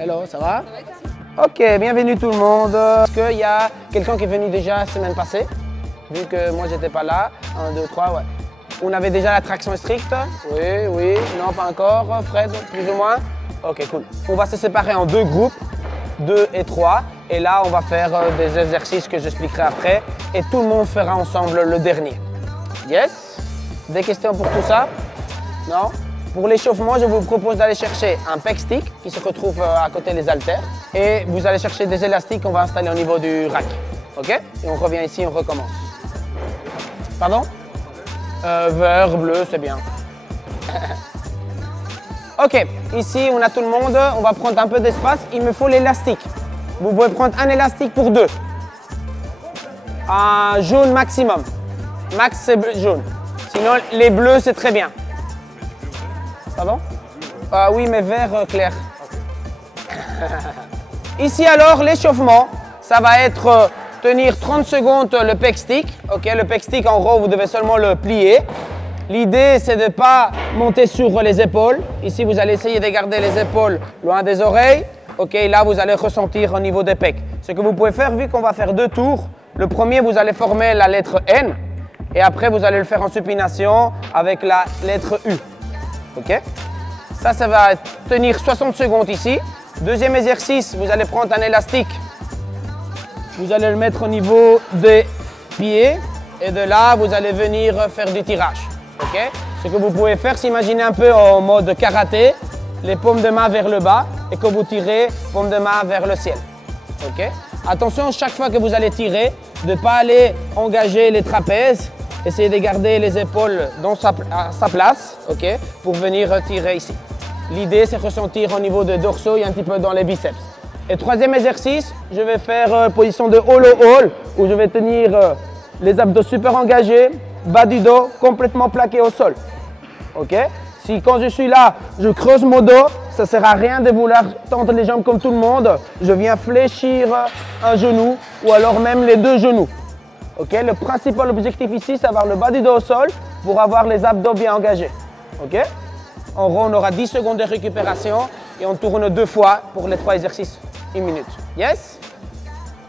Hello, ça va? Ok, bienvenue tout le monde. Est-ce qu'il y a quelqu'un qui est venu déjà la semaine passée? Vu que moi, j'étais pas là. 1, 2, 3, ouais. On avait déjà la traction stricte? Oui, oui. Non, pas encore. Fred, plus ou moins? Ok, cool. On va se séparer en 2 groupes, 2 et 3. Et là, on va faire des exercices que j'expliquerai après. Et tout le monde fera ensemble le dernier. Yes? Des questions pour tout ça? Non? Pour l'échauffement, je vous propose d'aller chercher un pec stick qui se retrouve à côté des haltères. Et vous allez chercher des élastiques qu'on va installer au niveau du rack. Ok? Et on revient ici, on recommence. Pardon? Vert, bleu, c'est bien. Ok, ici on a tout le monde. On va prendre un peu d'espace. Il me faut l'élastique. Vous pouvez prendre un élastique pour 2. Un jaune maximum. Max, c'est jaune. Sinon, les bleus, c'est très bien. Pardon? Oui, mais vert clair. Ici alors, l'échauffement, ça va être tenir 30 secondes le pec stick. Ok, le pec stick, en gros, vous devez seulement le plier. L'idée, c'est de ne pas monter sur les épaules. Ici, vous allez essayer de garder les épaules loin des oreilles. Ok, là, vous allez ressentir au niveau des pecs. Ce que vous pouvez faire, vu qu'on va faire 2 tours, le premier, vous allez former la lettre N. Et après, vous allez le faire en supination avec la lettre U. Ok? Ça va tenir 60 secondes ici. Deuxième exercice, vous allez prendre un élastique. Vous allez le mettre au niveau des pieds. Et de là, vous allez venir faire du tirage. Ok? Ce que vous pouvez faire, c'est imaginer un peu en mode karaté. Les paumes de main vers le bas et que vous tirez paumes de main vers le ciel. Ok? Attention, chaque fois que vous allez tirer, de ne pas aller engager les trapèzes. Essayez de garder les épaules à sa place, ok, pour venir tirer ici. L'idée, c'est ressentir au niveau des dorsaux et un petit peu dans les biceps. Et troisième exercice, je vais faire position de hollow hold, où je vais tenir les abdos super engagés, bas du dos complètement plaqué au sol. Ok? Si quand je suis là, je creuse mon dos, ça ne sert à rien de vouloir tendre les jambes comme tout le monde. Je viens fléchir un genou ou alors même les 2 genoux. Okay, le principal objectif ici, c'est avoir le bas du dos au sol pour avoir les abdos bien engagés. Okay? En gros, on aura 10 secondes de récupération et on tourne 2 fois pour les 3 exercices, 1 minute. Yes?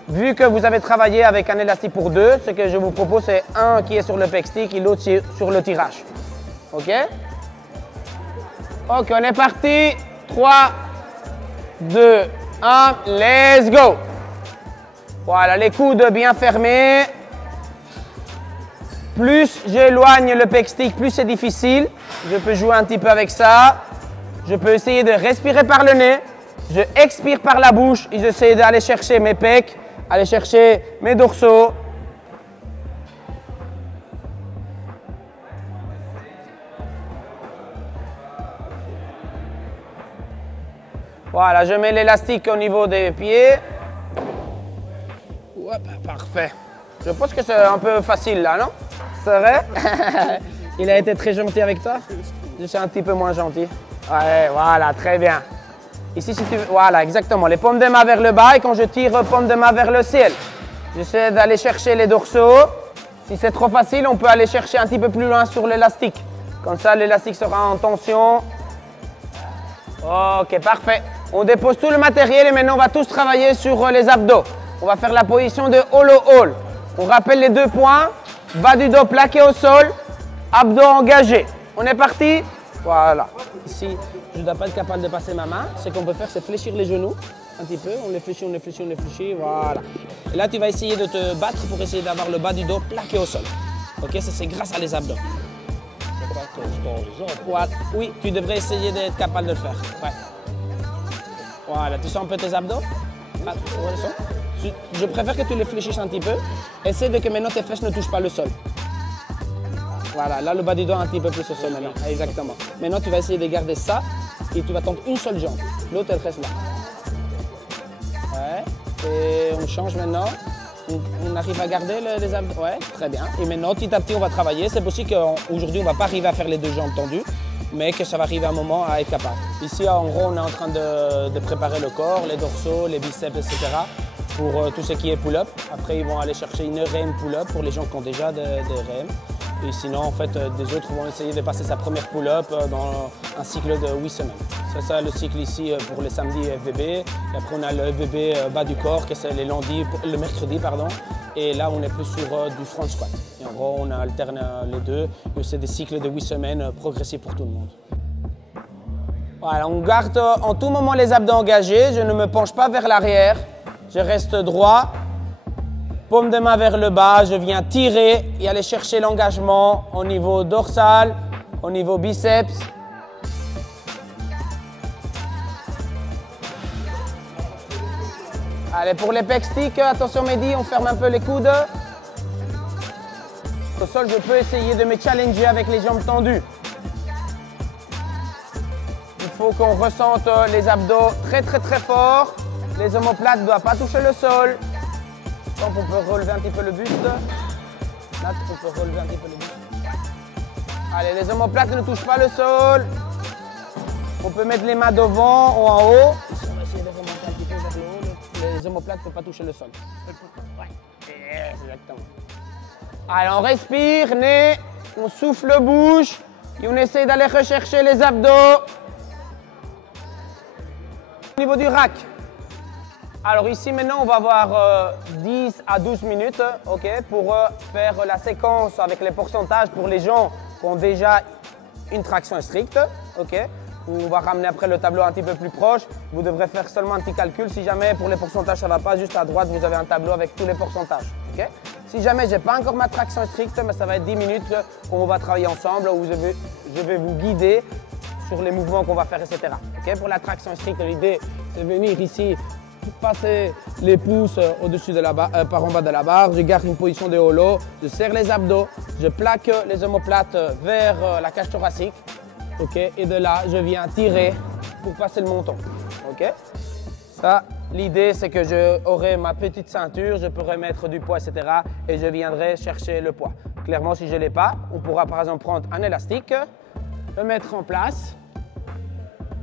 Vu que vous avez travaillé avec un élastique pour 2, ce que je vous propose, c'est un qui est sur le pec stick et l'autre sur le tirage. Ok? Ok, on est parti. 3, 2, 1, let's go! Voilà, les coudes bien fermés. Plus j'éloigne le pec stick, plus c'est difficile. Je peux jouer un petit peu avec ça. Je peux essayer de respirer par le nez. Je expire par la bouche et j'essaie d'aller chercher mes pecs, aller chercher mes dorsaux. Voilà, je mets l'élastique au niveau des pieds. Ouais, parfait. Je pense que c'est un peu facile là, non? C'est vrai? Il a été très gentil avec toi? Je suis un petit peu moins gentil. Ouais, voilà, très bien. Ici, si tu veux, voilà, exactement. Les paumes de main vers le bas et quand je tire, paumes de main vers le ciel. J'essaie d'aller chercher les dorsaux. Si c'est trop facile, on peut aller chercher un petit peu plus loin sur l'élastique. Comme ça, l'élastique sera en tension. Ok, parfait. On dépose tout le matériel et maintenant, on va tous travailler sur les abdos. On va faire la position de hollow hold. On rappelle les 2 points. Bas du dos plaqué au sol, abdos engagés. On est parti? Voilà. Ici, je ne dois pas être capable de passer ma main. Ce qu'on peut faire, c'est fléchir les genoux un petit peu. On les fléchit, on les fléchit, on les fléchit. Voilà. Et là, tu vas essayer de te battre pour essayer d'avoir le bas du dos plaqué au sol. Ok, ça c'est grâce à les abdos. Voilà. Oui, tu devrais essayer d'être capable de le faire. Ouais. Voilà, tu sens un peu tes abdos? Ah, je préfère que tu les fléchisses un petit peu. Essaie de que maintenant tes fesses ne touchent pas le sol. Voilà, là le bas du dos un petit peu plus au sol maintenant. Exactement. Maintenant tu vas essayer de garder ça et tu vas tendre une seule jambe. L'autre elle reste là. Ouais. Et on change maintenant. On arrive à garder les abdos. Ouais, très bien. Et maintenant petit à petit on va travailler. C'est possible qu'aujourd'hui on ne va pas arriver à faire les 2 jambes tendues, mais que ça va arriver à un moment à être capable. Ici en gros on est en train de préparer le corps, les dorsaux, les biceps, etc. pour tout ce qui est pull-up. Après, ils vont aller chercher une RM pull-up pour les gens qui ont déjà des RM. Et sinon, en fait, des autres vont essayer de passer sa première pull-up dans un cycle de 8 semaines. C'est ça le cycle ici pour les samedis FBB. Et après, on a le FBB bas du corps, que c'est le mercredi, pardon. Et là, on est plus sur du front squat. Et en gros, on alterne les deux. Et c'est des cycles de 8 semaines progressifs pour tout le monde. Voilà, on garde en tout moment les abdos engagés. Je ne me penche pas vers l'arrière. Je reste droit. Paume de main vers le bas. Je viens tirer et aller chercher l'engagement au niveau dorsal, au niveau biceps. Allez, pour les pecs sticks, attention Mehdi, on ferme un peu les coudes. Au sol, je peux essayer de me challenger avec les jambes tendues. Il faut qu'on ressente les abdos très fort. Les omoplates ne doivent pas toucher le sol. Donc on peut relever un petit peu le buste. Là, on peut relever un petit peu le buste. Allez, les omoplates ne touchent pas le sol. On peut mettre les mains devant ou en haut. Ici, on va essayer de remonter un petit peu vers le haut. Les omoplates ne peuvent pas toucher le sol. Ouais, exactement. Allez, on respire, nez, on souffle bouche et on essaie d'aller rechercher les abdos. Au niveau du rack. Alors ici maintenant on va avoir 10 à 12 minutes pour faire la séquence avec les pourcentages pour les gens qui ont déjà une traction stricte. On va ramener après le tableau un petit peu plus proche. Vous devrez faire seulement un petit calcul. Si jamais pour les pourcentages ça ne va pas, juste à droite vous avez un tableau avec tous les pourcentages. Si jamais je n'ai pas encore ma traction stricte, mais ça va être 10 minutes qu'on va travailler ensemble où je vais vous guider sur les mouvements qu'on va faire, etc. Pour la traction stricte, l'idée c'est de venir ici, passer les pouces au-dessus de la barre, par en bas de la barre. Je garde une position de holo, je serre les abdos, je plaque les omoplates vers la cage thoracique. Et de là, je viens tirer pour passer le menton. Ça, l'idée, c'est que j'aurai ma petite ceinture, je pourrai mettre du poids, etc. Et je viendrai chercher le poids. Clairement, si je ne l'ai pas, on pourra par exemple prendre un élastique, le mettre en place.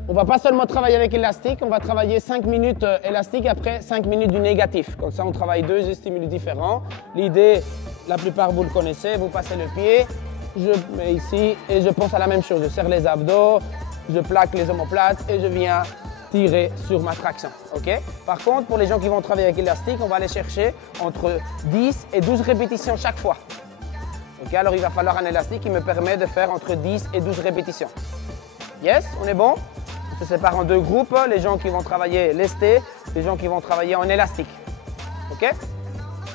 On ne va pas seulement travailler avec l'élastique, on va travailler 5 minutes élastique, après 5 minutes du négatif. Comme ça, on travaille deux stimuli différents. L'idée, la plupart vous le connaissez, vous passez le pied, je mets ici et je pense à la même chose. Je serre les abdos, je plaque les omoplates et je viens tirer sur ma traction. Par contre, pour les gens qui vont travailler avec l'élastique, on va aller chercher entre 10 et 12 répétitions chaque fois. Alors, il va falloir un élastique qui me permet de faire entre 10 et 12 répétitions. Yes, on est bon? On se sépare en deux groupes, les gens qui vont travailler lesté, les gens qui vont travailler en élastique.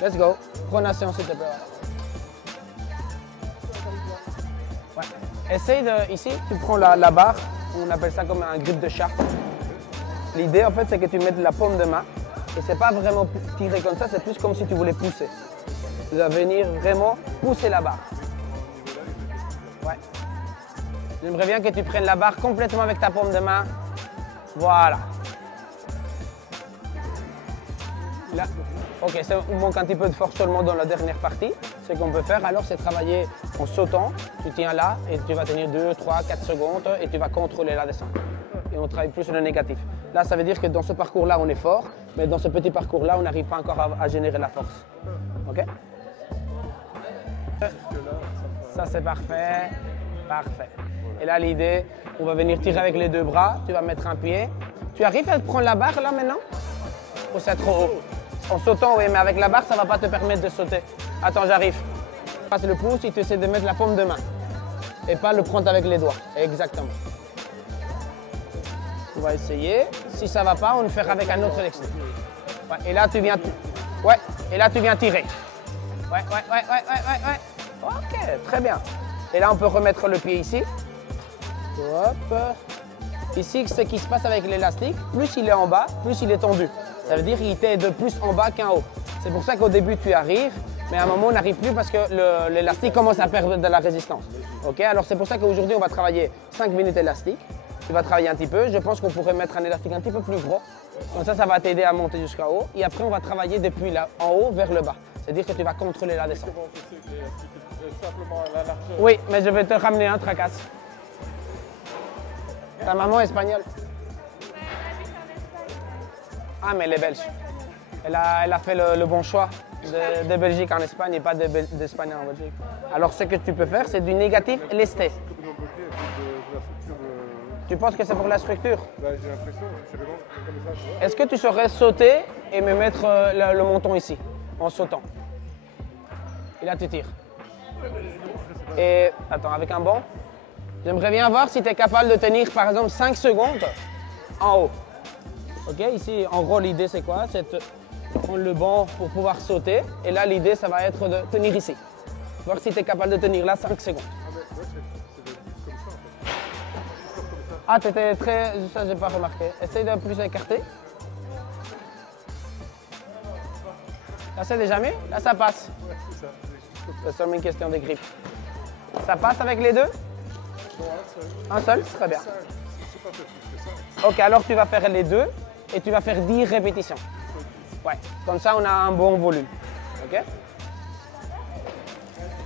Let's go. Pronation, s'il te plaît. Ouais. Essaye de, ici, tu prends la barre, on appelle ça comme un grip de chat. L'idée, en fait, c'est que tu mettes la paume de main et c'est pas vraiment tirer comme ça, c'est plus comme si tu voulais pousser. Tu vas venir vraiment pousser la barre. Ouais. J'aimerais bien que tu prennes la barre complètement avec ta paume de main. Voilà. Là. Ça manque un petit peu de force seulement dans la dernière partie. Ce qu'on peut faire alors, c'est travailler en sautant. Tu tiens là et tu vas tenir 2, 3, 4 secondes et tu vas contrôler la descente. Et on travaille plus sur le négatif. Là, ça veut dire que dans ce parcours-là, on est fort, mais dans ce petit parcours-là, on n'arrive pas encore à générer la force. Ça, c'est parfait. Parfait. Et là, l'idée, on va venir tirer avec les deux bras. Tu vas mettre un pied. Tu arrives à prendre la barre là maintenant? Ou c'est trop haut? En sautant, oui, mais avec la barre, ça ne va pas te permettre de sauter. Attends, j'arrive. Passe le pouce et tu essaies de mettre la paume de main. Et pas le prendre avec les doigts. Exactement. On va essayer. Si ça ne va pas, on le fera avec un autre élastique. Ouais, et là, tu viens... Ouais, et là, tu viens tirer. Ouais. Ok, très bien. Et là, on peut remettre le pied ici. Hop. Ici, ce qui se passe avec l'élastique, plus il est en bas, plus il est tendu. Ça veut dire qu'il était de plus en bas qu'en haut. C'est pour ça qu'au début, tu arrives, mais à un moment, on n'arrive plus parce que l'élastique commence à perdre de la résistance. Alors, c'est pour ça qu'aujourd'hui, on va travailler 5 minutes élastique. Tu vas travailler un petit peu. Je pense qu'on pourrait mettre un élastique un petit peu plus gros. Comme ça, ça va t'aider à monter jusqu'en haut. Et après, on va travailler depuis là, en haut vers le bas. C'est-à-dire que tu vas contrôler la descente. Simplement la largeur. Oui, mais je vais te ramener un tracasse. Ta maman est espagnole? Ah, mais elle est belge. Elle a fait le bon choix. de Belgique en Espagne et pas d'Espagne en Belgique. Alors ce que tu peux faire, c'est du négatif lesté. Comme on bloqué à cause de la structure de... Tu penses que c'est pour la structure? Bah, j'ai l'impression, c'est vraiment comme ça, tu vois. Est-ce que tu saurais sauter et me mettre le menton ici, en sautant? Et là tu tires. Et attends, avec un banc, j'aimerais bien voir si tu es capable de tenir par exemple 5 secondes en haut. Ok, ici en gros l'idée c'est quoi? C'est de prendre le banc pour pouvoir sauter. Et là l'idée ça va être de tenir ici. Voir si tu es capable de tenir là 5 secondes. Ah, mais ouais, c'est plus comme ça en fait. Plus comme ça. Ah, t'étais très... Ça j'ai pas remarqué. Essaye de plus écarter. Là c'est déjà mieux? Là ça passe. Ouais, c'est ça. C'est juste comme ça. C'est seulement une question de grippe. Ça passe avec les deux? Non, un seul. Un seul? Très bien. Ça, c'est pas fait plus que ça. Ok, alors tu vas faire les deux et tu vas faire 10 répétitions. Ouais, comme ça on a un bon volume. Ok?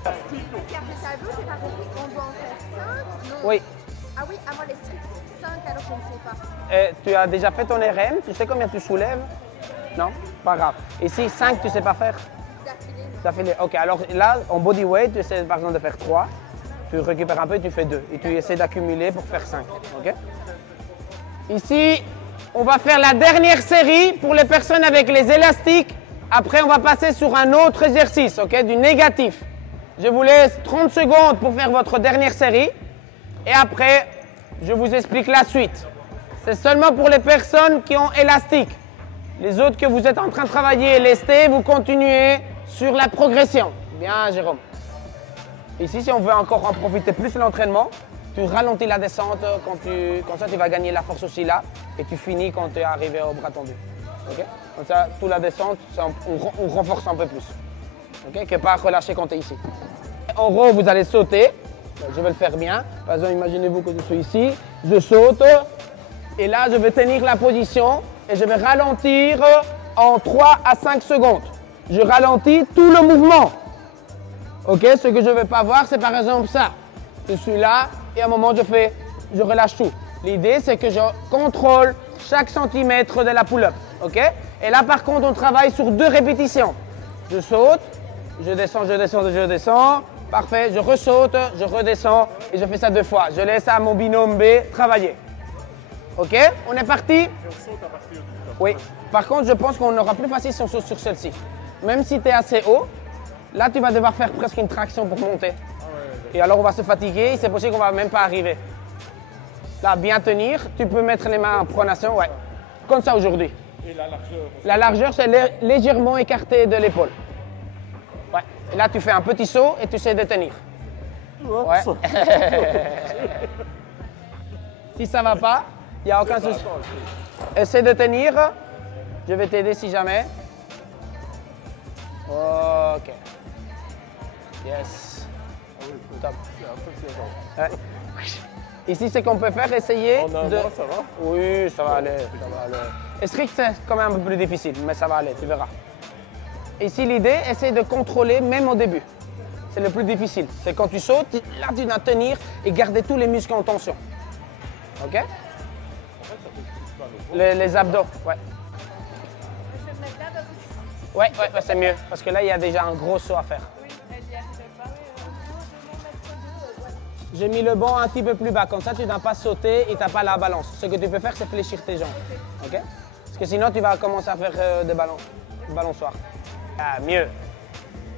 Regardez ça à vous, j'ai pas compris. On doit en faire 5? Non. Oui. Ah oui, à moi les strict 5, alors je ne sais pas. Et tu as déjà fait ton RM? Tu sais combien tu soulèves? Non? Pas grave. Ici, 5, tu sais pas faire? D'affilée. Ok, alors là, en bodyweight, tu essaies par exemple de faire 3. Tu récupères un peu, tu fais 2. Et tu essaies d'accumuler pour faire 5. Ok? Ici, on va faire la dernière série pour les personnes avec les élastiques. Après, on va passer sur un autre exercice, ok? Du négatif. Je vous laisse 30 secondes pour faire votre dernière série. Et après, je vous explique la suite. C'est seulement pour les personnes qui ont élastique. Les autres que vous êtes en train de travailler lesté, vous continuez sur la progression. Bien, Jérôme. Ici, si on veut encore en profiter plus de l'entraînement, tu ralentis la descente comme ça tu vas gagner la force aussi là et tu finis quand tu es arrivé au bras tendu. Okay? Comme ça, toute la descente, on renforce un peu plus. Okay? Que pas relâcher quand tu es ici. En gros, vous allez sauter. Je vais le faire bien. Par exemple, imaginez-vous que je suis ici, je saute et là, je vais tenir la position et je vais ralentir en 3 à 5 secondes. Je ralentis tout le mouvement. Ok, ce que je ne vais pas voir, c'est par exemple ça. Je suis là et à un moment, je relâche tout. L'idée, c'est que je contrôle chaque centimètre de la pull-up. Ok? Et là, par contre, on travaille sur 2 répétitions. Je saute, je descends, je descends, je descends. Parfait, je ressaute, je redescends et je fais ça 2 fois. Je laisse à mon binôme B travailler. Ok? On est parti? Et on saute à partir du top. Oui. Par contre, je pense qu'on aura plus facile si on saute sur celle-ci. Même si tu es assez haut, là, tu vas devoir faire presque une traction pour monter. Et alors, on va se fatiguer et c'est possible qu'on ne va même pas arriver. Là, bien tenir. Tu peux mettre les mains en pronation, ouais. Comme ça aujourd'hui. Et la largeur. La largeur, c'est légèrement écarté de l'épaule. Ouais. Et là, tu fais un petit saut et tu sais de tenir. Ouais. Si ça ne va pas, il n'y a aucun souci. Essaie de tenir. Je vais t'aider si jamais. Ok. Yes. Top. Ouais. Ici, ce qu'on peut faire, essayer En un de... mois, ça va? Oui, ça va aller. Ça va aller. Et strict, c'est quand même un peu plus difficile, mais ça va aller, tu verras. Ici, l'idée, essaye de contrôler même au début. C'est le plus difficile. C'est quand tu sautes, là, tu dois tenir et garder tous les muscles en tension. OK? Les abdos, ouais. Je vais me mettre là dans une... Ouais, c'est mieux. Parce que là, il y a déjà un gros saut à faire. Oui, elle y arrivait pas. J'ai mis le banc un petit peu plus bas. Comme ça, tu n'as pas sauté et tu n'as pas la balance. Ce que tu peux faire, c'est fléchir tes jambes. OK? Parce que sinon, tu vas commencer à faire des balançoires. Ah, mieux.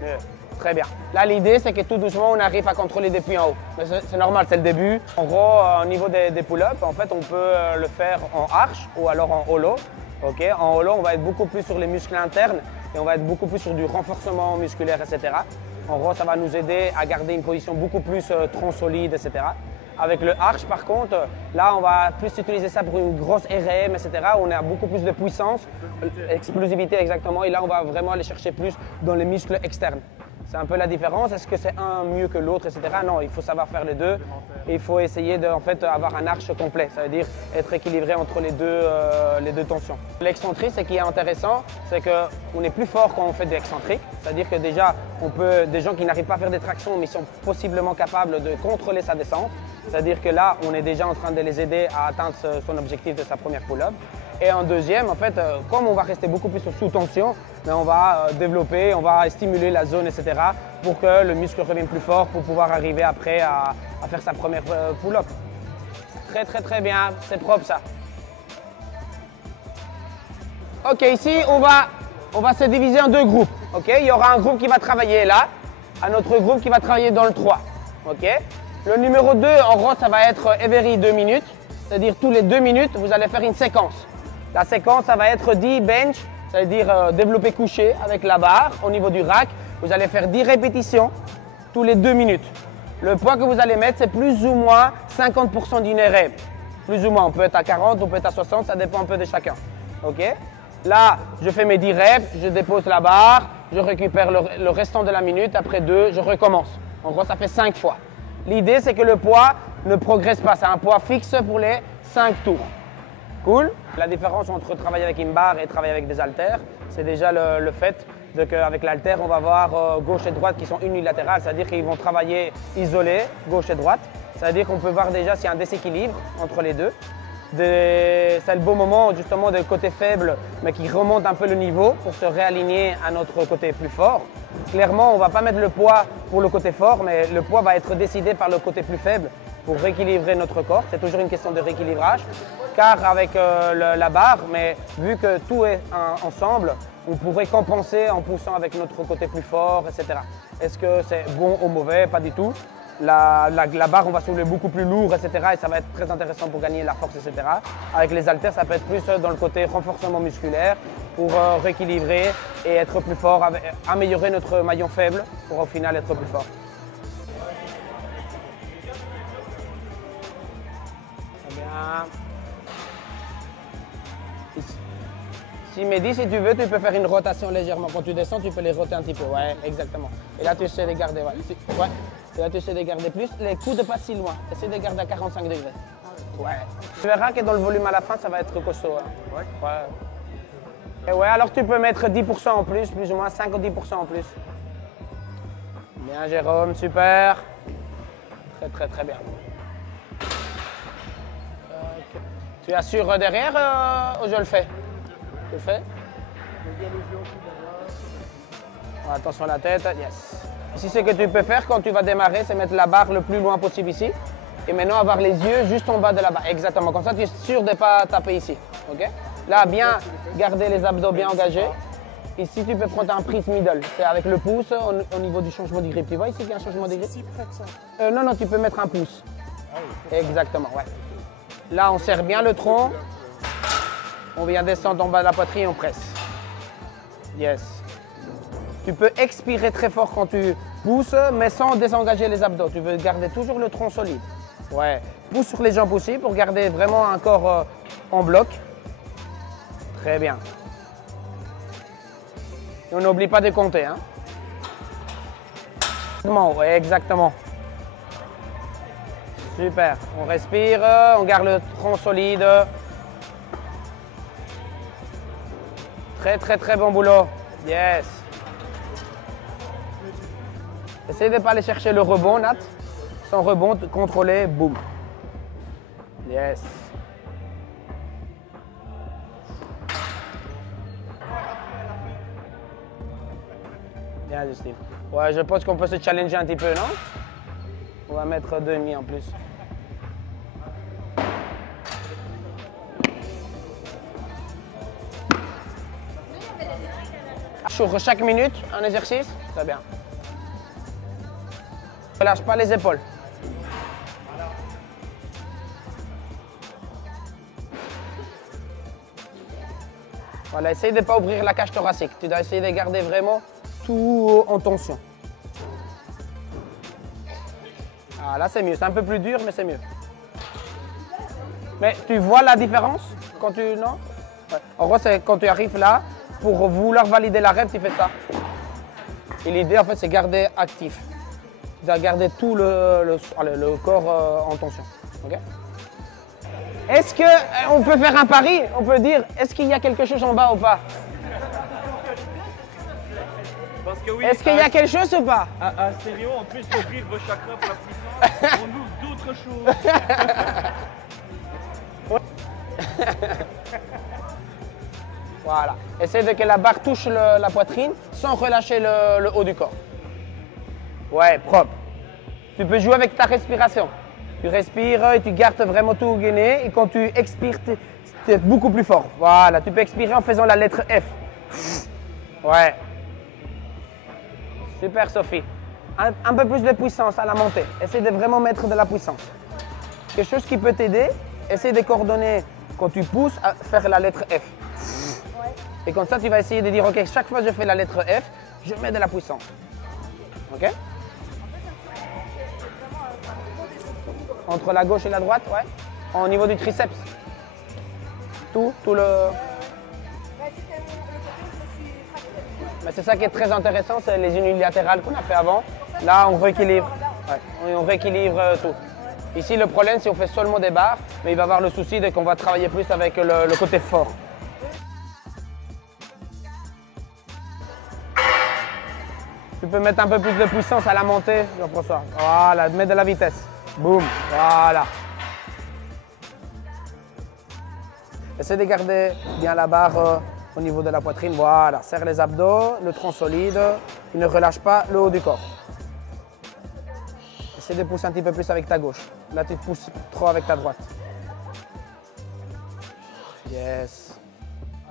Mieux. Très bien. Là, l'idée, c'est que tout doucement, on arrive à contrôler depuis en haut. Mais c'est normal, c'est le début. En gros, au niveau des pull-ups, en fait, on peut le faire en arche ou alors en hollow. Okay? En hollow, on va être beaucoup plus sur les muscles internes et on va être beaucoup plus sur du renforcement musculaire, etc. En gros, ça va nous aider à garder une position beaucoup plus tronc solide, etc. Avec le arch, par contre, là, on va plus utiliser ça pour une grosse RM, etc. On a beaucoup plus de puissance, explosivité exactement. Et là, on va vraiment aller chercher plus dans les muscles externes. C'est un peu la différence. Est-ce que c'est un mieux que l'autre, etc. Non, il faut savoir faire les deux. Et il faut essayer de, en fait, avoir un arche complet. Ça veut dire être équilibré entre les deux tensions. L'excentrique, ce qui est intéressant, c'est qu'on est plus fort quand on fait des excentriques. C'est-à-dire que déjà, des gens qui n'arrivent pas à faire des tractions, mais sont possiblement capables de contrôler sa descente. C'est-à-dire que là, on est déjà en train de les aider à atteindre son objectif de sa première pull-up. Et en deuxième, en fait, comme on va rester beaucoup plus sous tension, mais on va développer, on va stimuler la zone, etc. pour que le muscle revienne plus fort pour pouvoir arriver après à faire sa première pull-up. Très, très, très bien. C'est propre, ça. OK, ici, on va se diviser en deux groupes. OK, il y aura un groupe qui va travailler là, un autre groupe qui va travailler dans le 3. OK. Le numéro 2, en gros, ça va être every 2 minutes. C'est-à-dire, tous les 2 minutes, vous allez faire une séquence. La séquence, ça va être 10 bench, c'est-à-dire développer couché avec la barre au niveau du rack. Vous allez faire 10 répétitions tous les 2 minutes. Le poids que vous allez mettre, c'est plus ou moins 50% d'une rep. Plus ou moins, on peut être à 40, on peut être à 60, ça dépend un peu de chacun. OK? Là, je fais mes 10 reps, je dépose la barre, je récupère le restant de la minute. Après 2, je recommence. En gros, ça fait 5 fois. L'idée, c'est que le poids ne progresse pas. C'est un poids fixe pour les 5 tours. Cool. La différence entre travailler avec une barre et travailler avec des haltères, c'est déjà le fait qu'avec l'haltère, on va avoir gauche et droite qui sont unilatérales. C'est-à-dire qu'ils vont travailler isolés, gauche et droite. C'est-à-dire qu'on peut voir déjà s'il y a un déséquilibre entre les deux. C'est le beau moment justement de côté faible, mais qui remonte un peu le niveau pour se réaligner à notre côté plus fort. Clairement, on ne va pas mettre le poids pour le côté fort, mais le poids va être décidé par le côté plus faible pour rééquilibrer notre corps. C'est toujours une question de rééquilibrage, car avec la barre, mais vu que tout est ensemble, on pourrait compenser en poussant avec notre côté plus fort, etc. Est-ce que c'est bon ou mauvais? Pas du tout. La barre, on va soulever beaucoup plus lourd, etc. Et ça va être très intéressant pour gagner la force, etc. Avec les haltères, ça peut être plus dans le côté renforcement musculaire pour rééquilibrer et être plus fort, améliorer notre maillon faible pour au final être plus fort. Très bien. Si Mehdi, si tu veux, tu peux faire une rotation légèrement. Quand tu descends, tu peux les roter un petit peu. Ouais, exactement. Et là, tu essaies de garder. Ouais. Et là, tu essaies de garder plus. Les coudes pas si loin. Essaie de garder à 45 degrés. Ouais. Tu verras que dans le volume à la fin, ça va être costaud. Hein. Ouais. Et ouais, alors tu peux mettre 10% en plus, plus ou moins 5 ou 10% en plus. Bien, Jérôme, super. Très, très, très bien. Tu assures derrière ou je le fais? Tu le fais? Attention à la tête, yes. Ici, ce que tu peux faire quand tu vas démarrer, c'est mettre la barre le plus loin possible ici. Et maintenant, avoir les yeux juste en bas de la barre. Exactement, comme ça, tu es sûr de ne pas taper ici. Okay? Là, bien garder les abdos bien engagés. Ici, tu peux prendre un prise middle. C'est avec le pouce au niveau du changement de grip. Tu vois ici qu'il y a un changement de grip? Non, tu peux mettre un pouce. Exactement, ouais. Là, on serre bien le tronc. On vient descendre en bas de la poitrine et on presse. Yes. Tu peux expirer très fort quand tu pousses, mais sans désengager les abdos. Tu veux garder toujours le tronc solide. Ouais. Pousse sur les jambes aussi pour garder vraiment un corps en bloc. Très bien. Et on n'oublie pas de compter. Hein. Ouais, exactement. Super. On respire, on garde le tronc solide. Très, très, très bon boulot. Yes. Essayez de ne pas aller chercher le rebond, Nat. Sans rebond, contrôler, boum. Yes. Bien, Justine. Ouais, je pense qu'on peut se challenger un petit peu, non? On va mettre 2,5 en plus. Sur chaque minute, un exercice. Très bien. Ne lâche pas les épaules. Voilà, essaye de ne pas ouvrir la cage thoracique. Tu dois essayer de garder vraiment tout en tension. Ah, là, c'est mieux. C'est un peu plus dur, mais c'est mieux. Mais tu vois la différence quand tu... Non? Ouais. En gros, c'est quand tu arrives là, pour vouloir valider la rep, tu fais ça. Et l'idée, en fait, c'est garder actif. Tu dois garder tout le corps en tension. Okay? Est-ce qu'on peut faire un pari? On peut dire, est-ce qu'il y a quelque chose en bas ou pas? Parce que oui, est-ce qu'il y a quelque chose ou pas? Un stéréo, en plus d'ouvrir vos chakras pour la puissance, on ouvre d'autres choses. Voilà. Essaye de que la barre touche la poitrine sans relâcher le haut du corps. Ouais, propre. Tu peux jouer avec ta respiration. Tu respires et tu gardes vraiment tout gainé. Et quand tu expires, tu es beaucoup plus fort. Voilà, tu peux expirer en faisant la lettre F. Ouais. Super, Sophie. Un peu plus de puissance à la montée. Essaye de vraiment mettre de la puissance. Quelque chose qui peut t'aider, essaye de coordonner quand tu pousses à faire la lettre F. Et comme ça, tu vas essayer de dire, OK, chaque fois que je fais la lettre F, je mets de la puissance. OK? Entre la gauche et la droite, ouais. Au niveau du triceps. Tout le... Mais c'est ça qui est très intéressant, c'est les unilatérales qu'on a fait avant. Là, on rééquilibre. Ouais, on rééquilibre tout. Ici, le problème, c'est qu'on fait seulement des barres, mais il va y avoir le souci de qu'on va travailler plus avec le côté fort. Tu peux mettre un peu plus de puissance à la montée, Jean-François. Voilà, mets de la vitesse. Boum, voilà. Essaie de garder bien la barre au niveau de la poitrine. Voilà, serre les abdos, le tronc solide. Tu ne relâches pas le haut du corps. Essaie de pousser un petit peu plus avec ta gauche. Là, tu te pousses trop avec ta droite. Yes.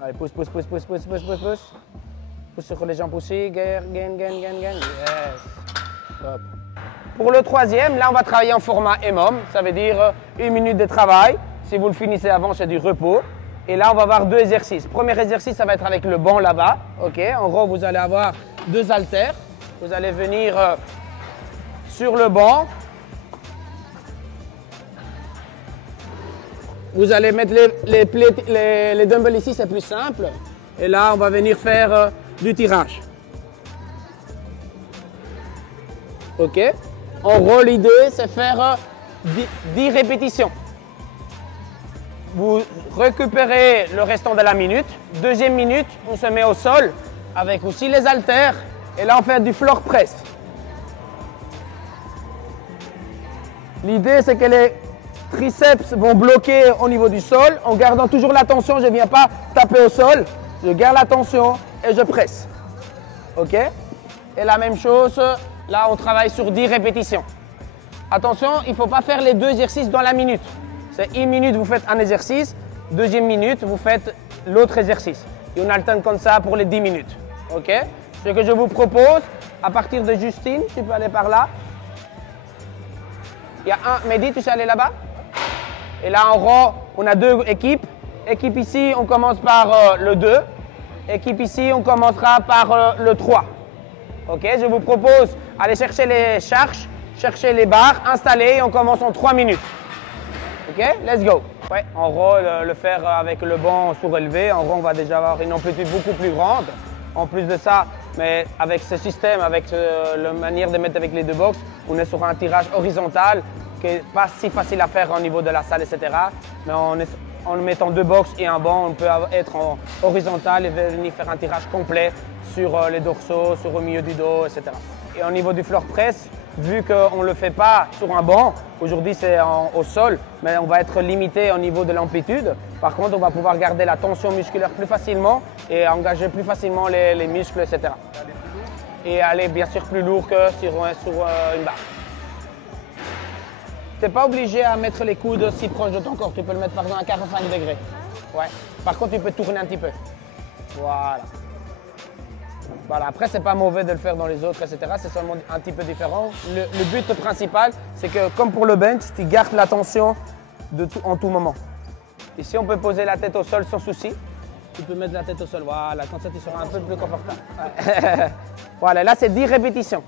Allez, pousse, pousse, pousse, pousse, pousse, pousse, pousse, pousse. Pousse sur les jambes aussi. Gain, gain, gain, gain, gain. Yes. Top. Pour le troisième, là, on va travailler en format EMOM. Ça veut dire 1 minute de travail. Si vous le finissez avant, c'est du repos. Et là, on va avoir 2 exercices. Premier exercice, ça va être avec le banc là-bas. OK. En gros, vous allez avoir 2 haltères. Vous allez venir sur le banc. Vous allez mettre les dumbbells ici, c'est plus simple. Et là, on va venir faire du tirage. OK. En gros, l'idée, c'est faire 10 répétitions. Vous récupérez le restant de la minute. Deuxième minute, on se met au sol avec aussi les haltères. Et là, on fait du floor press. L'idée, c'est que les triceps vont bloquer au niveau du sol en gardant toujours la tension. Je ne viens pas taper au sol. Je garde la tension et je presse. OK? Et la même chose, là, on travaille sur 10 répétitions. Attention, il ne faut pas faire les 2 exercices dans la minute. C'est 1 minute, vous faites un exercice. Deuxième minute, vous faites l'autre exercice. Et on alterne comme ça pour les 10 minutes. OK? Ce que je vous propose, à partir de Justine, tu peux aller par là. Il y a un, Mehdi, tu sais aller là-bas? Et là, en gros, on a 2 équipes. Équipe ici, on commence par le 2. Équipe ici, on commencera par le 3. OK? Je vous propose, aller chercher les charges, chercher les barres, installer et on commence en 3 minutes. OK? Let's go. Ouais, en gros, le faire avec le banc surélevé, en gros, on va déjà avoir une amplitude beaucoup plus grande. En plus de ça, mais avec ce système, avec la manière de mettre avec les 2 box, on est sur un tirage horizontal qui n'est pas si facile à faire au niveau de la salle, etc. Mais en mettant 2 box et un banc, on peut être en horizontal et venir faire un tirage complet sur les dorsaux, sur le milieu du dos, etc. Et au niveau du floor press, vu qu'on ne le fait pas sur un banc, aujourd'hui c'est au sol, mais on va être limité au niveau de l'amplitude. Par contre, on va pouvoir garder la tension musculaire plus facilement et engager plus facilement les muscles, etc. Et aller bien sûr plus lourd que sur une barre. Tu n'es pas obligé à mettre les coudes si proches de ton corps. Tu peux le mettre par exemple à 45 degrés. Ouais. Par contre, tu peux tourner un petit peu. Voilà. Voilà. Après, c'est pas mauvais de le faire dans les autres, etc. C'est seulement un petit peu différent. Le but principal, c'est que comme pour le bench, tu gardes la tension en tout moment. Ici, on peut poser la tête au sol sans souci. Tu peux mettre la tête au sol. Voilà. Comme ça, tu seras un peu plus confortable. Ouais. Voilà. Là, c'est 10 répétitions.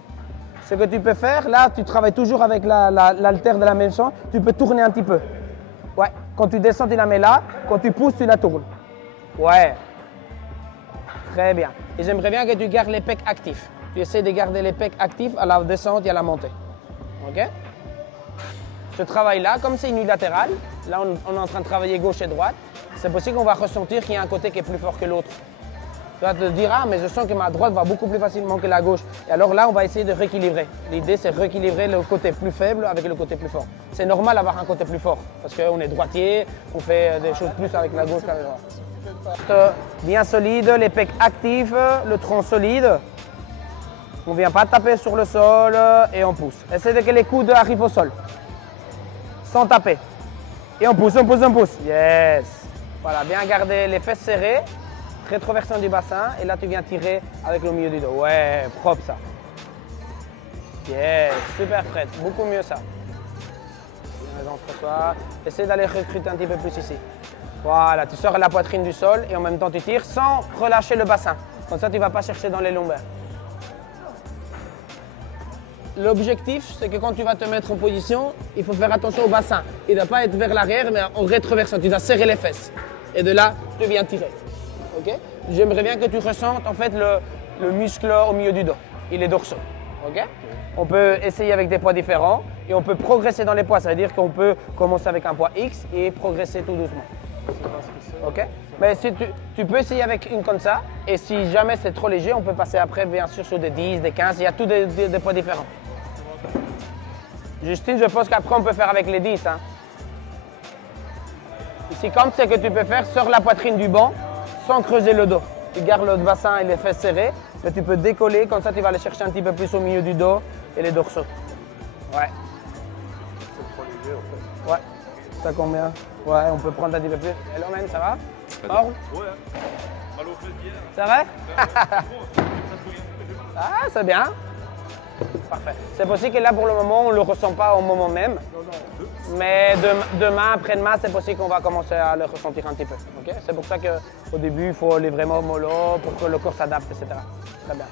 Ce que tu peux faire, là, tu travailles toujours avec l'haltère de la même façon. Tu peux tourner un petit peu. Ouais. Quand tu descends, tu la mets là. Quand tu pousses, tu la tournes. Ouais. Très bien. Et j'aimerais bien que tu gardes les pecs actifs. Tu essaies de garder les pecs actifs à la descente et à la montée. OK? Ce travail-là, comme c'est unilatéral, là, on est en train de travailler gauche et droite. C'est possible qu'on va ressentir qu'il y a un côté qui est plus fort que l'autre. Tu vas te dire, ah, mais je sens que ma droite va beaucoup plus facilement que la gauche. Et alors là, on va essayer de rééquilibrer. L'idée, c'est rééquilibrer le côté plus faible avec le côté plus fort. C'est normal d'avoir un côté plus fort parce qu'on est droitier, on fait des choses plus avec la gauche qu'avec la droite. Bien solide, les pecs actifs, le tronc solide. On ne vient pas taper sur le sol et on pousse. Essayez que les coudes arrivent au sol, sans taper. Et on pousse, on pousse, on pousse. Yes. Voilà, bien garder les fesses serrées. Rétroversion du bassin et là tu viens tirer avec le milieu du dos. Ouais, propre ça. Yes, super prête, beaucoup mieux ça. Bien, Jean-François. Essaie d'aller recruter un petit peu plus ici. Voilà, tu sors la poitrine du sol et en même temps tu tires sans relâcher le bassin. Comme ça tu ne vas pas chercher dans les lombaires. L'objectif, c'est que quand tu vas te mettre en position, il faut faire attention au bassin. Il ne doit pas être vers l'arrière, mais en rétroversion. Tu dois serrer les fesses. Et de là, tu viens tirer. Okay. J'aimerais bien que tu ressentes en fait le muscle au milieu du dos, il est dorsaux. Okay. On peut essayer avec des poids différents et on peut progresser dans les poids. Ça veut dire qu'on peut commencer avec un poids X et progresser tout doucement. Okay. Mais si tu peux essayer avec une comme ça et si jamais c'est trop léger, on peut passer après bien sûr sur des 10, des 15, il y a tous des poids différents. Justine, je pense qu'après on peut faire avec les 10. Hein. Ici, comme c'est que tu peux faire, sors la poitrine du banc sans creuser le dos. Tu gardes le bassin et les fesses serrées, mais tu peux décoller, comme ça tu vas aller chercher un petit peu plus au milieu du dos et les dorsaux. Ouais. C'est trop léger en fait. Ouais. Ça combien? Ouais, on peut prendre un petit peu plus. Hello man, ça va? Or? Ouais. Mal au fait hier. Ça va? Ah, c'est bien. Parfait. C'est possible que là, pour le moment, on ne le ressent pas au moment même. Mais demain, après-demain, c'est possible qu'on va commencer à le ressentir un petit peu. Okay? C'est pour ça qu'au début, il faut aller vraiment mollo pour que le corps s'adapte, etc. Très bien.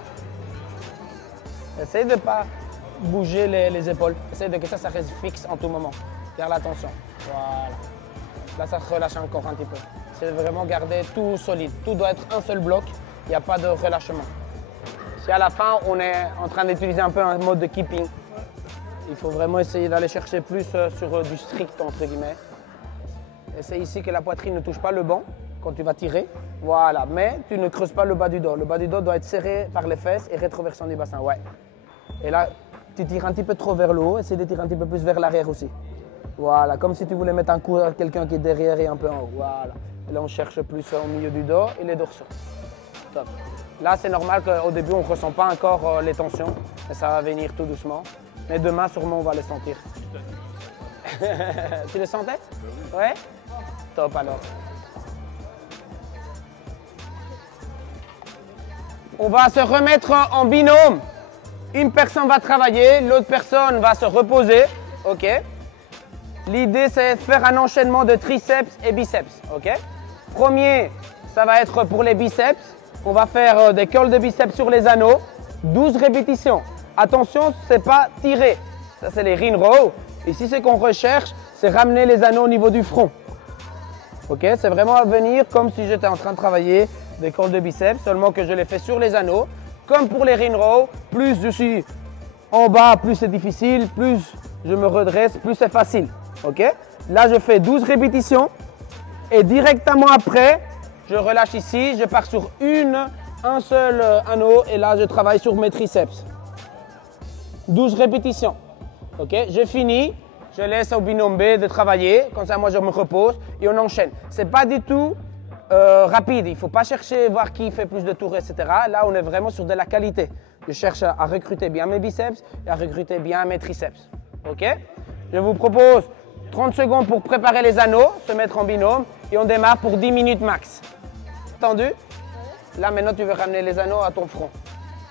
Essaye de ne pas bouger les épaules. Essaye de que ça reste fixe en tout moment. Garde la tension. Voilà. Là, ça relâche encore un petit peu. C'est vraiment garder tout solide. Tout doit être un seul bloc. Il n'y a pas de relâchement. Si à la fin, on est en train d'utiliser un peu un mode de keeping, il faut vraiment essayer d'aller chercher plus sur du strict, entre guillemets. Essaye ici que la poitrine ne touche pas le banc quand tu vas tirer. Voilà, mais tu ne creuses pas le bas du dos. Le bas du dos doit être serré par les fesses et rétroversion du bassin. Ouais. Et là, tu tires un petit peu trop vers le haut. Essaye de tirer un petit peu plus vers l'arrière aussi. Voilà, comme si tu voulais mettre un coup à quelqu'un qui est derrière et un peu en haut. Voilà. Et là, on cherche plus au milieu du dos et les dorsaux. Top. Là, c'est normal qu'au début, on ne ressent pas encore les tensions, mais ça va venir tout doucement. Mais demain, sûrement, on va les sentir. Tu les sentais? Oui. Ouais? Top alors. On va se remettre en binôme. Une personne va travailler, l'autre personne va se reposer. OK. L'idée, c'est de faire un enchaînement de triceps et biceps. OK. Premier, ça va être pour les biceps. On va faire des curls de biceps sur les anneaux, 12 répétitions. Attention, ce n'est pas tirer. Ça, c'est les ring row. Ici, ce qu'on recherche, c'est ramener les anneaux au niveau du front. OK, c'est vraiment à venir comme si j'étais en train de travailler des curls de biceps, seulement que je les fais sur les anneaux. Comme pour les ring row, plus je suis en bas, plus c'est difficile, plus je me redresse, plus c'est facile. OK? Là, je fais 12 répétitions et directement après, je relâche ici, je pars sur un seul anneau et là je travaille sur mes triceps. 12 répétitions. Ok, je finis, je laisse au binôme B de travailler, comme ça moi je me repose et on enchaîne. C'est pas du tout rapide, il ne faut pas chercher voir qui fait plus de tours, etc. Là on est vraiment sur de la qualité. Je cherche à recruter bien mes biceps et à recruter bien mes triceps. Ok, je vous propose 30 secondes pour préparer les anneaux, se mettre en binôme et on démarre pour 10 minutes max. Entendu? Là maintenant tu veux ramener les anneaux à ton front.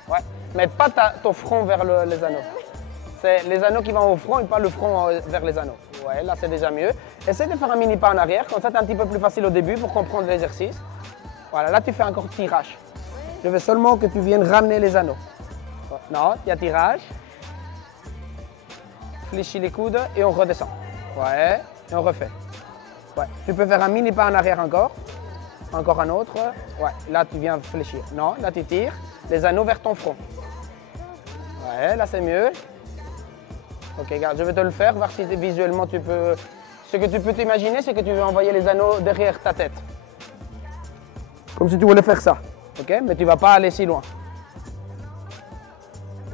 Ouais. Mets pas ton front vers les anneaux. C'est les anneaux qui vont au front et pas le front vers les anneaux. Ouais, là c'est déjà mieux. Essaye de faire un mini pas en arrière, comme ça c'est un petit peu plus facile au début pour comprendre l'exercice. Voilà, là tu fais encore tirage. Je veux seulement que tu viennes ramener les anneaux. Non, il y a tirage. Fléchis les coudes et on redescend. Ouais, et on refait. Ouais, tu peux faire un mini pas en arrière encore. Encore un autre. Ouais, là tu viens fléchir. Non, là tu tires les anneaux vers ton front. Ouais, là c'est mieux. Ok, regarde, je vais te le faire, voir si visuellement tu peux... Ce que tu peux t'imaginer, c'est que tu veux envoyer les anneaux derrière ta tête. Comme si tu voulais faire ça. Ok, mais tu ne vas pas aller si loin.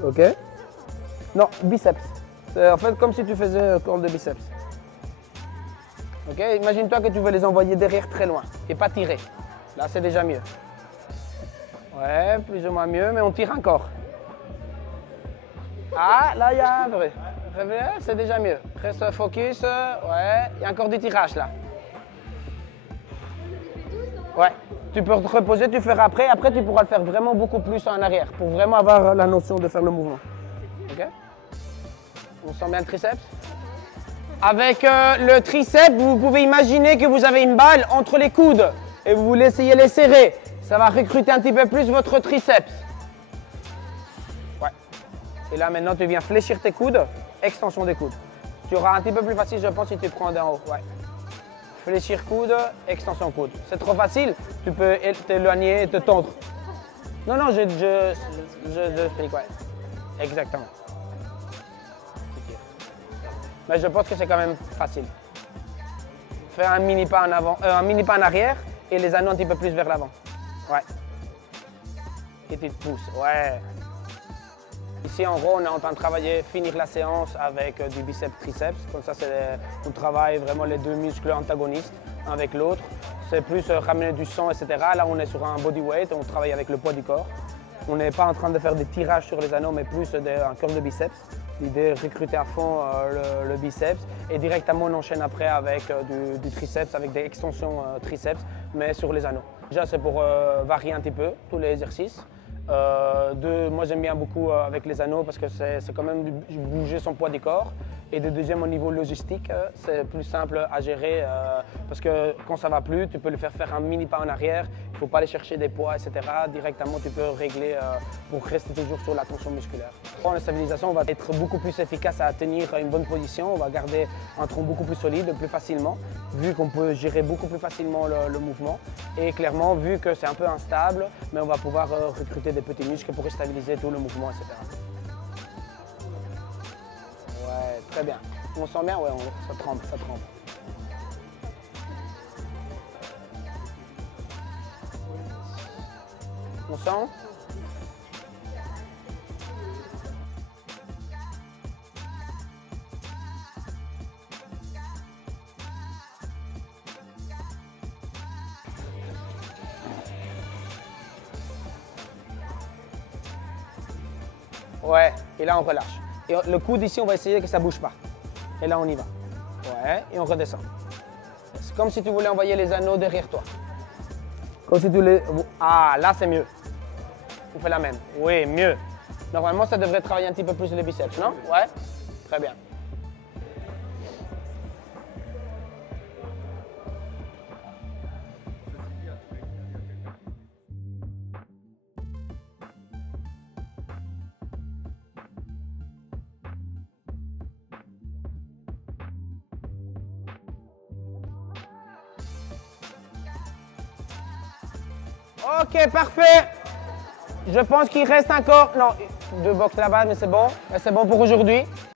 Ok. Non, biceps. C'est en fait comme si tu faisais curl de biceps. Ok, imagine-toi que tu veux les envoyer derrière très loin et pas tirer. Là, c'est déjà mieux. Ouais, plus ou moins mieux, mais on tire encore. Ah, là, il y a un vrai. C'est déjà mieux. Reste focus. Ouais, il y a encore du tirage là. Ouais, tu peux te reposer, tu feras après. Après, tu pourras le faire vraiment beaucoup plus en arrière pour vraiment avoir la notion de faire le mouvement. Ok? On sent bien le triceps? Avec le triceps, vous pouvez imaginer que vous avez une balle entre les coudes et vous voulez essayer de les serrer. Ça va recruter un petit peu plus votre triceps. Ouais. Et là, maintenant, tu viens fléchir tes coudes, extension des coudes. Tu auras un petit peu plus facile, je pense, si tu prends d'en haut. Ouais. Fléchir coude, extension coude. C'est trop facile, tu peux t'éloigner et te tendre. Non, non, je explique, ouais. Exactement. Mais je pense que c'est quand même facile. Fais un mini pas en avant, un mini pas en arrière et les anneaux un petit peu plus vers l'avant. Ouais. Et tu te pousses, ouais. Ici, en gros, on est en train de travailler, finir la séance avec du biceps-triceps. Comme ça, on travaille vraiment les deux muscles antagonistes un avec l'autre. C'est plus ramener du sang, etc. Là, on est sur un bodyweight, on travaille avec le poids du corps. On n'est pas en train de faire des tirages sur les anneaux, mais plus un curl de biceps. L'idée est de recruter à fond le biceps et directement on enchaîne après avec du triceps, avec des extensions triceps, mais sur les anneaux. Déjà, c'est pour varier un petit peu tous les exercices. Moi, j'aime bien beaucoup avec les anneaux parce que c'est quand même bouger son poids du corps. Et de deuxième, au niveau logistique, c'est plus simple à gérer parce que quand ça ne va plus, tu peux le faire un mini pas en arrière. Il ne faut pas aller chercher des poids, etc. Directement, tu peux régler pour rester toujours sur la tension musculaire. En stabilisation, on va être beaucoup plus efficace à tenir une bonne position. On va garder un tronc beaucoup plus solide, plus facilement, vu qu'on peut gérer beaucoup plus facilement le mouvement. Et clairement, vu que c'est un peu instable, mais on va pouvoir recruter des petits muscles pour stabiliser tout le mouvement, etc. Ouais, très bien. On sent bien, ouais, ça tremble, ça tremble. On sent? Ouais, et là on relâche. Et le coude ici, on va essayer que ça ne bouge pas. Et là on y va. Ouais, et on redescend. C'est comme si tu voulais envoyer les anneaux derrière toi. Comme si tu les... Ah, là c'est mieux. On fait la même. Oui, mieux. Normalement, ça devrait travailler un petit peu plus les biceps, non? Ouais? Très bien. Ok, parfait. Je pense qu'il reste encore... Non, deux box là-bas, mais c'est bon. C'est bon pour aujourd'hui.